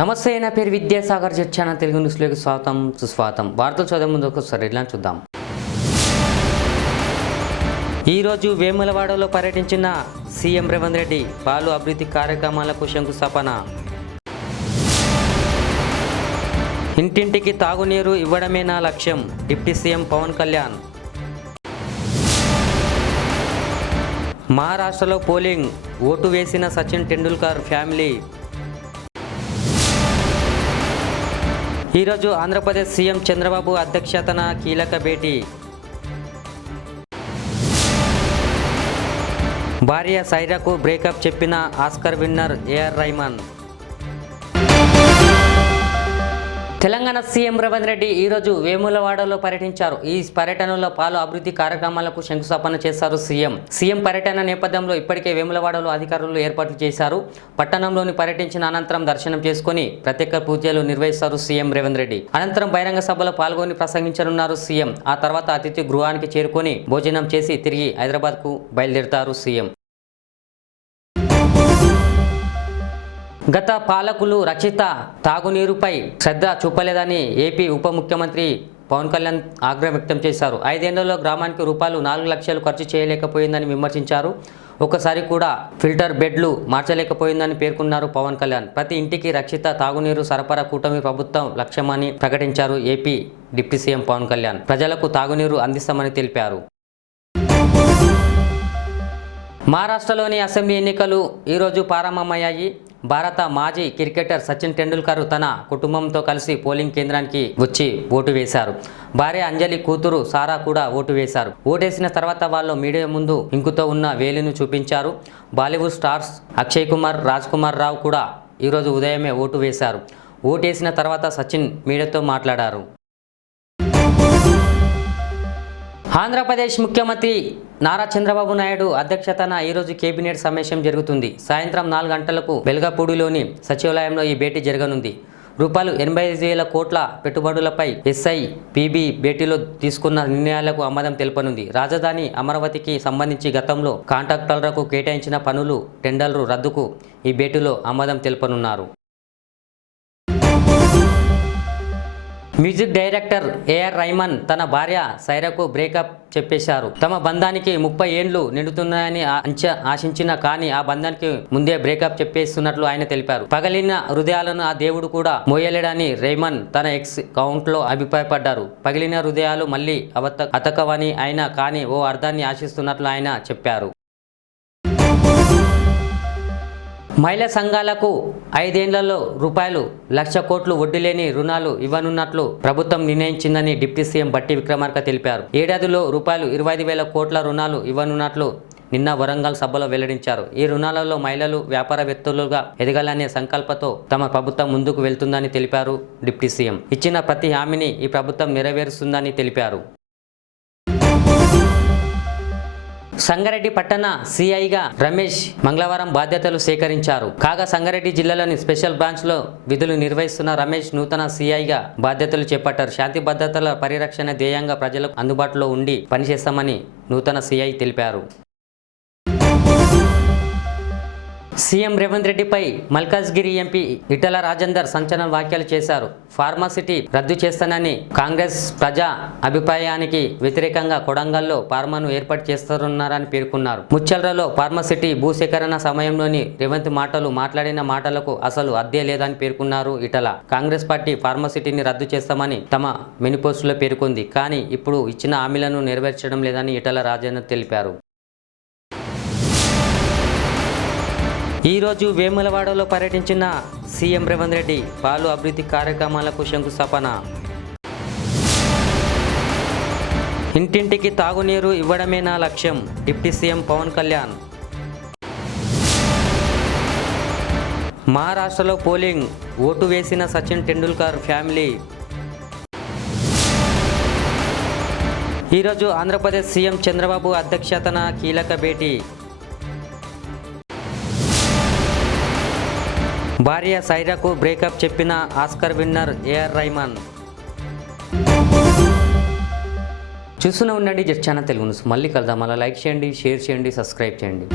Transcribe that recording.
నమస్తే, నా పేరు విద్యాసాగర్. చర్చన తెలుగు న్యూస్లోకి స్వాగతం, సుస్వాగతం. వార్తలు చదివే ముందు ఒకసారి ఇలా చూద్దాం. ఈరోజు వేములవాడలో పర్యటించిన సీఎం రేవంత్ రెడ్డి పాలు అభివృద్ధి కార్యక్రమాలకు శంకుస్థాపన. ఇంటింటికి తాగునీరు ఇవ్వడమే నా లక్ష్యం, డిప్యూటీ సీఎం పవన్ కళ్యాణ్. మహారాష్ట్రలో పోలింగ్, ఓటు వేసిన సచిన్ టెండూల్కర్ ఫ్యామిలీ. ఈరోజు ఆంధ్రప్రదేశ్ సీఎం చంద్రబాబు అధ్యక్షతన కీలక భేటీ. భార్య సైరాకు బ్రేకప్ చెప్పిన Oscar winner AR Rahman. Telangana CM Revanth Reddy ఈరోజు వేములవాడలో పర్యటించారు. ఈ పర్యటనలో పాలు అభివృద్ధి కార్యక్రమాలకు శంకుస్థాపన చేశారు సీఎం పర్యటన నేపథ్యంలో ఇప్పటికే వేములవాడలో అధికారులు ఏర్పాట్లు చేశారు. పట్టణంలోని పర్యటించిన అనంతరం దర్శనం చేసుకుని ప్రత్యేక పూజలు నిర్వహిస్తారు సీఎం రేవంత్ రెడ్డి. అనంతరం బహిరంగ సభలో పాల్గొని ప్రసంగించనున్నారు సీఎం. ఆ తర్వాత అతిథి గృహానికి చేరుకొని భోజనం చేసి తిరిగి హైదరాబాద్కు బయలుదేరుతారు సీఎం. గత పాలకులు రక్షిత తాగునీరుపై శ్రద్ధ చూపలేదని ఏపీ ఉప ముఖ్యమంత్రి పవన్ కళ్యాణ్ ఆగ్రహం వ్యక్తం చేశారు. 5 ఏళ్లలో గ్రామానికి రూపాయలు 4 లక్షలు ఖర్చు చేయలేకపోయిందని విమర్శించారు. ఒకసారి కూడా ఫిల్టర్ బెడ్లు మార్చలేకపోయిందని పేర్కొన్నారు పవన్ కళ్యాణ్. ప్రతి ఇంటికి రక్షిత తాగునీరు సరఫరా కూటమి ప్రభుత్వం లక్ష్యమని ప్రకటించారు AP deputy CM Pawan Kalyan. ప్రజలకు తాగునీరు అందిస్తామని తెలిపారు. మహారాష్ట్రలోని అసెంబ్లీ ఎన్నికలు ఈరోజు ప్రారంభమయ్యాయి. భారత మాజీ క్రికెటర్ సచిన్ టెండూల్కర్ తన కుటుంబంతో కలిసి పోలింగ్ కేంద్రానికి వచ్చి ఓటు వేశారు. భార్య అంజలి, కూతురు సారా కూడా ఓటు వేశారు. ఓటేసిన తర్వాత వాళ్ళు మీడియా ముందు ఇంకుతో ఉన్న వేలిని చూపించారు. బాలీవుడ్ స్టార్స్ అక్షయ్ కుమార్, రాజ్ కుమార్ రావు కూడా ఈరోజు ఉదయమే ఓటు వేశారు. ఓటేసిన తర్వాత సచిన్ మీడియాతో మాట్లాడారు. ఆంధ్రప్రదేశ్ ముఖ్యమంత్రి నారా చంద్రబాబు నాయుడు అధ్యక్షతన ఈరోజు కేబినెట్ సమావేశం జరుగుతుంది. సాయంత్రం 4 గంటలకు వెల్గపూడిలోని సచివాలయంలో ఈ భేటీ జరగనుంది. రూపాయలు 85,000 కోట్ల పెట్టుబడులపై ఎస్ఐపిబి భేటీలో తీసుకున్న నిర్ణయాలకు ఆమోదం తెలపనుంది. రాజధాని అమరావతికి సంబంధించి గతంలో కాంట్రాక్టర్లకు కేటాయించిన పనులు టెండర్లు రద్దుకు ఈ భేటీలో ఆమోదం తెలపనున్నారు. మ్యూజిక్ డైరెక్టర్ ఏఆర్ రెహమాన్ తన భార్య సైరాకు బ్రేకప్ చెప్పేశారు. తమ బంధానికి 30 ఏళ్లు నిండుతున్నాయని ఆశించిన కానీ ఆ బంధానికి ముందే బ్రేకప్ చెప్పేస్తున్నట్లు ఆయన తెలిపారు. పగిలిన హృదయాలను ఆ దేవుడు కూడా మోయలేడని రెహమాన్ తన ఎక్స్ అకౌంట్లో అభిప్రాయపడ్డారు. పగిలిన హృదయాలు మళ్ళీ అతకవని ఆయన కానీ ఓ అర్థాన్ని ఆశిస్తున్నట్లు ఆయన చెప్పారు. మహిళా సంఘాలకు 5 ఏళ్లలో రూపాయలు 1,00,000 కోట్లు వడ్డీ లేని రుణాలు ఇవ్వనున్నట్లు ప్రభుత్వం నిర్ణయించిందని డిప్యూటీ సీఎం బట్టి విక్రమార్క తెలిపారు. ఏడాదిలో రూపాయలు 25,000 కోట్ల రుణాలు ఇవ్వనున్నట్లు నిన్న వరంగల్ సభలో వెల్లడించారు. ఈ రుణాలలో మహిళలు వ్యాపారవేత్తలుగా ఎదగాలనే సంకల్పంతో తమ ప్రభుత్వం ముందుకు వెళ్తుందని తెలిపారు. డిప్యూటీ సీఎం ఇచ్చిన ప్రతి హామీని ఈ ప్రభుత్వం నెరవేరుస్తుందని తెలిపారు. సంగారెడ్డి పట్టణ సిఐగా రమేష్ మంగళవారం బాధ్యతలు స్వీకరించారు. కాగా సంగారెడ్డి జిల్లాలోని స్పెషల్ బ్రాంచ్లో విధులు నిర్వహిస్తున్న రమేష్ నూతన సిఐగా బాధ్యతలు చేపట్టారు. శాంతి భద్రతల పరిరక్షణ ధ్యేయంగా ప్రజలకు అందుబాటులో ఉండి పనిచేస్తామని నూతన సిఐ తెలిపారు. సీఎం రేవంత్ రెడ్డిపై మల్కాజ్గిరి ఎంపీ ఈటెల రాజేందర్ సంచలన వ్యాఖ్యలు చేశారు. ఫార్మాసిటీ రద్దు చేస్తానని కాంగ్రెస్ ప్రజా అభిప్రాయానికి వ్యతిరేకంగా కొడంగల్లో ఫార్మాను ఏర్పాటు చేస్తున్నారని పేర్కొన్నారు. ముచ్చల్రలో ఫార్మాసిటీ భూసేకరణ సమయంలోని రేవంత్ మాట్లాడిన మాటలకు అసలు అద్దే లేదని పేర్కొన్నారు ఈటెల. కాంగ్రెస్ పార్టీ ఫార్మాసిటీని రద్దు చేస్తామని తమ మేనిఫెస్టోలో పేర్కొంది. కానీ ఇప్పుడు ఇచ్చిన హామీలను నెరవేర్చడం లేదని ఈటెల రాజేందర్ తెలిపారు. ఈరోజు వేములవాడలో పర్యటించిన సీఎం రేవంత్ రెడ్డి పాలు అభివృద్ధి కార్యక్రమాలకు శంకుస్థాపన. ఇంటింటికి తాగునీరు ఇవ్వడమే నా లక్ష్యం, డిప్యూటీ సీఎం పవన్ కళ్యాణ్. మహారాష్ట్రలో పోలింగ్, ఓటు వేసిన సచిన్ టెండూల్కర్ ఫ్యామిలీ. ఈరోజు ఆంధ్రప్రదేశ్ సీఎం చంద్రబాబు అధ్యక్షతన కీలక భేటీ. భార్య సైరాకు బ్రేకప్ చెప్పిన ఆస్కర్ విన్నర్ ఏఆర్ రెహమాన్. చూస్తూనే ఉండండి జస్ట్ ఛానల్ తెలుగు న్యూస్. మళ్ళీ కలుద్దాం. అలా లైక్ చేయండి, షేర్ చేయండి, సబ్స్క్రైబ్ చేయండి.